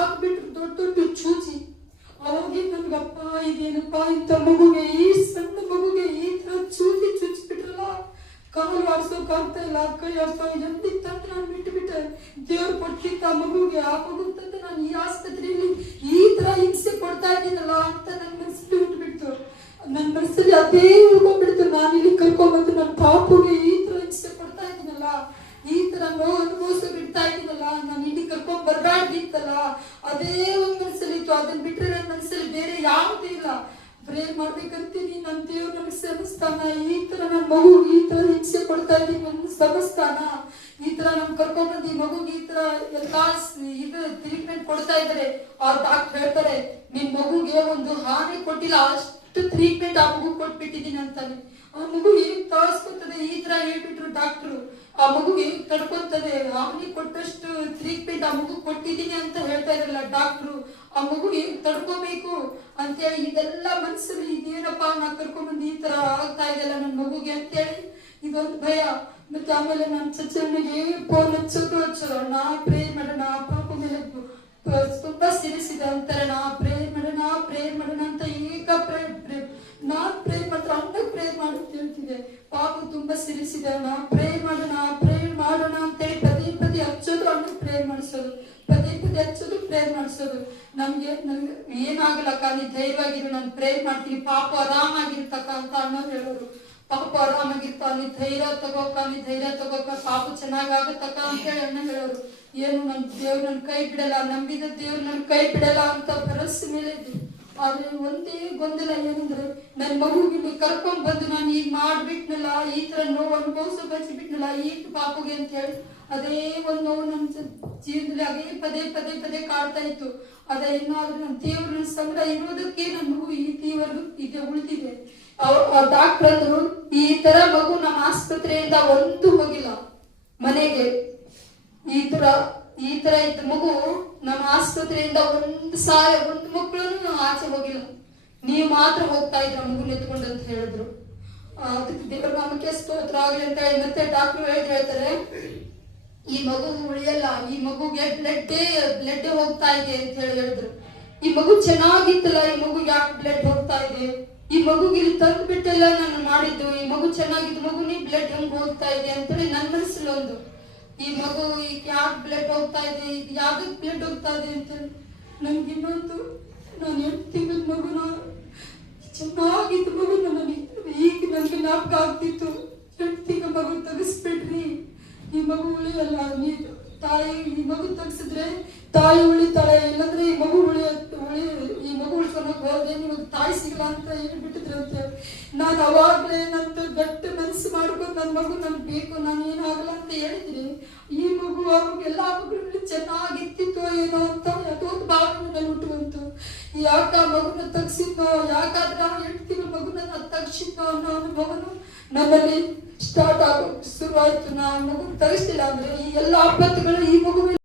ಹಾಕ್ಬಿಟ್ರು ದೊಡ್ಡ ದೊಡ್ಡ ಚೂಚಿ. ಅವಾಗೆ ನನ್ಗಪ್ಪ ಇದೇನಪ್ಪ ಇಂಥ ಮಗುಗೆ, ಈ ಸಣ್ಣ ಮಗುಗೆ ಈ ತರ ಚೂಚಿ ಚುಚ್ಚಿಬಿಟ್ರಲ್ಲ, ಕಾಲು ಆಡ್ಸೋಕ್ ಆಗ್ತಾ ಇಲ್ಲ, ಕೈ ಆಡ್ಸೋ ಎಲ್ಲಿ ತಂದು ನಾನು ಬಿಟ್ಟುಬಿಟ್ಟೆ. ದೇವ್ರು ಕೊಟ್ಟಿದ್ದ ಮಗುಗೆ, ಆ ಮಗು ತಂದು ನಾನು ಈ ಆಸ್ಪತ್ರೆಯಲ್ಲಿ ಈ ತರ ಹಿಂಸೆ ಕೊಡ್ತಾ ಇದ್ದೀನಲ್ಲ ಅಂತ ನನ್ನ ಮನಸ್ಸಲ್ಲಿ ಉಂಟುಬಿಡ್ತು. ನನ್ನ ಮನಸ್ಸಲ್ಲಿ ಅದೇ ಉಳ್ಕೊಂಡ್ಬಿಡ್ತು. ನಾನು ಇಲ್ಲಿ ಕರ್ಕೊಂಡ್ಬಂದು ನನ್ನ ಪಾಪುಗೆ ಈ ತರ ಹಿಂಸೆ ಕೊಡ್ತಾ ಇದ್ದೀನಲ್ಲ, ಈ ತರ ನೋವು ಅನುಭವಿಸೋ ಬಿಡ್ತಾ ಇದ್ದೀನಲ್ಲ, ನಾನು ಇಲ್ಲಿ ಕರ್ಕೊಂಡ್ ಬರ್ಬಾರ್ದಿತ್ತಲ್ಲ, ಅದೇ ಒಂದ್ ಮನಸ್ಸಲ್ಲಿ ಇತ್ತು. ಅದನ್ನ ಬಿಟ್ರೆ ನನ್ನ ಮನಸ್ಸಲ್ಲಿ ಬೇರೆ ಯಾವುದೂ ಇಲ್ಲ. ಪ್ರೇ ಮಾಡ್ಬೇಕಂತೀನಿ, ನನ್ನ ದೇವ್ರು ನಮಗೆ ಶ್ರಮಿಸ್ತಾನ. ಈ ತರ ನನ್ನ ಮಗು ಈ ತರ ಹಿಂಸೆ ಕೊಡ್ತಾ ಇದ್ದೀನಿ, ನನ್ನ ಶ್ರಮಿಸ್ತಾನ. ಈ ತರ ನಮ್ ಕರ್ಕೊಂಡ್ಬಂದು ಈ ಮಗುಗೆ ಈ ತರ ಎಲ್ಲಾ ಇದು ಟ್ರೀಟ್ಮೆಂಟ್ ಕೊಡ್ತಾ ಇದಾರೆ. ಅವ್ರ ಡಾಕ್ಟರ್ ಹೇಳ್ತಾರೆ, ನಿನ್ ಮಗುಗೆ ಒಂದು ಹಾನಿ ಕೊಟ್ಟಿಲ್ಲ, ಅಷ್ಟು ಟ್ರೀಟ್ಮೆಂಟ್ ಆ ಮಗು ಕೊಟ್ಬಿಟ್ಟಿದ್ದೀನಿ ಅಂತಾನೆ. ಆ ಮಗು ಹೇಗ್ ತಾಳ್ಸ್ಕೊತದೆ, ಈ ತರ ಹೇಳ್ಬಿಟ್ರು ಡಾಕ್ಟ್ರು. ಆ ಮಗು ಹೇಗ್ ತಡ್ಕೊತದೆ, ಹಾನಿ ಕೊಟ್ಟಷ್ಟು ಟ್ರೀಟ್ಮೆಂಟ್ ಆ ಮಗು ಕೊಟ್ಟಿದ್ದೀನಿ ಅಂತ ಹೇಳ್ತಾ ಇದ್ರಲ್ಲ ಡಾಕ್ಟ್ರು. ಆ ಮಗು ಹೇಗ್ ತಡ್ಕೋಬೇಕು ಅಂತೇಳಿ ಇದೆಲ್ಲ ಮನ್ಸಲ್ಲಿ ಇದೇನಪ್ಪ, ನಾ ಕರ್ಕೊಂಡ್ಬಂದು ಈ ತರ ಆಗ್ತಾ ಇದೆಲ್ಲ ನನ್ನ ಮಗುಗೆ ಅಂತೇಳಿ ಇದೊಂದು ಭಯ. ಮತ್ತೆ ಆಮೇಲೆ ನಾನು ಚಚ್ಚನಿಗೆ ಫೋನ್ ಹಚ್ಚೋದು ನಾ ಪ್ರೇ ಮಾಡೋಣ, ಪಾಪ ಮೇಲೆ ತುಂಬಾ ಸೀರಿಯಸ್ ಇದೆ ಅಂತಾರೆ. ನಾ ಪ್ರೇ ಮಾಡೋಣ ಅಂತ ಈಗ ನಾನ್ ಪ್ರೇ ಮಾತ್ರ ಅನ್ನ ಪ್ರೇ ಮಾಡಿ ಹೇಳ್ತಿದೆ. ಪಾಪ ತುಂಬಾ ಸೀರಿಯಸ್ ಇದೆ, ನಾ ಪ್ರೇ ಮಾಡೋಣ ಅಂತೇಳಿ ಪದೇ ಹಚ್ಚೋದು, ಅನ್ನ ಪ್ರೇ ಮಾಡಿಸೋದು, ಪದೇ ಹಚ್ಚೋದು, ಪ್ರೇ ಮಾಡಿಸೋದು. ನನ್ಗೆ ಏನಾಗಲಕ್ಕ, ನೀ ಧೈರ್ಯವಾಗಿರು, ನಾನು ಪ್ರೇ ಮಾಡ್ತೀನಿ, ಪಾಪ ಆರಾಮಾಗಿರ್ತಕ್ಕ ಅಂತ ಅಣ್ಣ ಹೇಳೋರು. ಪಾಪ ಆರಾಮಾಗಿರ್ತ, ನೀ ಧೈರ್ಯ ತಗೋಕ, ಪಾಪ ಚೆನ್ನಾಗಾಗತ್ತಕ್ಕ ಅಂತ ಹೇಳಿ ಅಣ್ಣ ಹೇಳೋರು. ಏನು ನನ್ ದೇವ್ರು ನನ್ ಕೈ ಬಿಡಲ್ಲ, ನಂಬಿದ ದೇವ್ರು ನನ್ ಕೈ ಬಿಡಲ್ಲ ಅಂತ ಭರವಸೆ ಮೇಲೆ ಇದ್ದು. ಆದ್ರೆ ಒಂದೇ ಗೊಂದಲ ಏನಂದ್ರೆ, ನನ್ ಮಗುಗೆ ಕರ್ಕೊಂಡ್ ಬಂದು ನಾನು ಈಗ ಮಾಡ್ಬಿಟ್ನಲ್ಲ, ಈ ತರ ನೋವು ಅನುಭವಿಸೋ ಬಿಟ್ನಲ್ಲ ಈ ಪಾಪುಗೆ ಅಂತ ಹೇಳಿ ಅದೇ ಒಂದು ನೋವು ನನ್ನ ಜೀವನದಲ್ಲಿ ಅದೇ ಪದೇ ಕಾಡ್ತಾ ಇತ್ತು. ಅದ ಏನಾದ್ರೂ ನನ್ನ ದೇವ್ರ ನನ್ನ ಸಂಗಡ ಇರೋದಕ್ಕೆ ನನ್ನ ಮಗು ಈಗ ಉಳಿದಿದೆ. ಡಾಕ್ಟರ್ ಅಂದ್ರು, ಈ ತರ ಮಗು ನಮ್ಮ ಆಸ್ಪತ್ರೆಯಿಂದ ಒಂದು ಹೋಗಿಲ್ಲ ಮನೆಗೆ. ಈ ತರ ಇದ್ದ ಮಗು ನಮ್ಮ ಆಸ್ಪತ್ರೆಯಿಂದ ಒಂದು ಮಕ್ಕಳನ್ನು ಆಚೆ ಹೋಗಿಲ್ಲ. ನೀವು ಮಾತ್ರ ಹೋಗ್ತಾ ಇದ್ರ ಮಗುನ ಎತ್ಕೊಂಡು ಅಂತ ಹೇಳಿದ್ರು. ಅದಕ್ಕೆ ದೇವರ ನಾಮಕ್ಕೆ ಸ್ತೋತ್ರ ಆಗ್ಲಿ ಅಂತ ಹೇಳಿ ಮತ್ತೆ ಡಾಕ್ಟರ್ ಹೇಳ್ತಾರೆ, ಈ ಮಗು ಉಳಿಯಲ್ಲ, ಈ ಮಗುಗೆ ಬ್ಲಡ್ ಹೋಗ್ತಾ ಇದೆ ಅಂತ ಹೇಳಿದ್ರು. ಈ ಮಗು ಚೆನ್ನಾಗಿತ್ತಲ್ಲ, ಈ ಮಗು ಯಾಕೆ ಬ್ಲಡ್ ಹೋಗ್ತಾ ಇದೆ? ಈ ಮಗುಗೆ ಇಲ್ಲಿ ತಂದು ಬಿಟ್ಟೆಲ್ಲ ನಾನು ಮಾಡಿದ್ದು, ಈ ಮಗು ಚೆನ್ನಾಗಿದ್ದು ಮಗುನಿ ಬ್ಲಡ್ ಹೆಂಗ್ ಹೋಗ್ತಾ ಇದೆ ಅಂತೇಳಿ ನನ್ನ ಮನಸ್ಸಲ್ಲಿ ಒಂದು, ಈ ಮಗು ಈಗ ಯಾಕೆ ಬ್ಲಡ್ ಹೋಗ್ತಾ ಇದೆ, ಈಗ ಯಾವ್ದಕ್ ಬ್ಲಡ್ ಹೋಗ್ತಾ ಇದೆ ಅಂತೇಳಿ. ನನ್ಗೆ ಇನ್ನೊಂದು, ನಾನು 8 ತಿಂಗಳ ಮಗುನ ಚೆನ್ನಾಗಿದ್ದು ಮಗು ಈಗ ನನ್ಗೆ ಜ್ಞಾಪಕ ಆಗ್ತಿತ್ತು. 8 ತಿಂಗಳ ಮಗು ತೆಗಿಸ್ಬಿಟ್ರಿ, ಈ ಮಗು ಉಳಿಯಲ್ಲ. ಈ ಮಗು ತೆಗ್ಸಿದ್ರೆ ತಾಯಿ ಉಳಿತಾಳೆ, ಇಲ್ಲಂದ್ರೆ ಈ ಮಗು ಉಳಿಸ್ಕೊಂಡು ಹೋದ್ರೆ ನಿಮಗೆ ತಾಯಿ ಸಿಗಲ್ಲ ಅಂತ ಹೇಳ್ಬಿಟ್ಟಿದ್ರಂತೆ. ನಾನು ಅವಾಗ್ಲೇ ನಂದು ಗಟ್ಟಿ ಮನಸ್ಸು ಮಾಡ್ಕೊಂಡು ನನ್ನ ಮಗು ನನ್ಗೆ ಬೇಕು, ನಾನು ಏನಾಗಲ್ಲ ಅಂತ ಹೇಳಿದ್ರೆ, ಈ ಮಗು ಎಲ್ಲ ಮಗುಗಳಲ್ಲಿ ಚೆನ್ನಾಗಿತ್ತಿತ್ತೋ ಏನೋ ಅಂತ ಅದೊಂದು ಭಾವನೆ ನನ್ನ ಹುಟ್ಟು ಬಂತು. ಯಾಕ ಮಗುನ ತೆಗ್ಸಿದ್ನೋ, ಯಾಕಾದ್ರೆ 8 ತಿಂಗಳ ಮಗುನ ತೆಗ್ಸಿದ್ನೋ ಅನ್ನೋ ಅನುಭವನು ನನ್ನಲ್ಲಿ ಸ್ಟಾರ್ಟ್ ಆಗೋಕೆ ಶುರುವಾಯ್ತು. ನಾ ಮಗು ತೆಗಿಸ್ತಿಲ್ಲ ಅಂದ್ರೆ ಈ ಎಲ್ಲ ಆಪತ್ತುಗಳು ಈ ಮಗು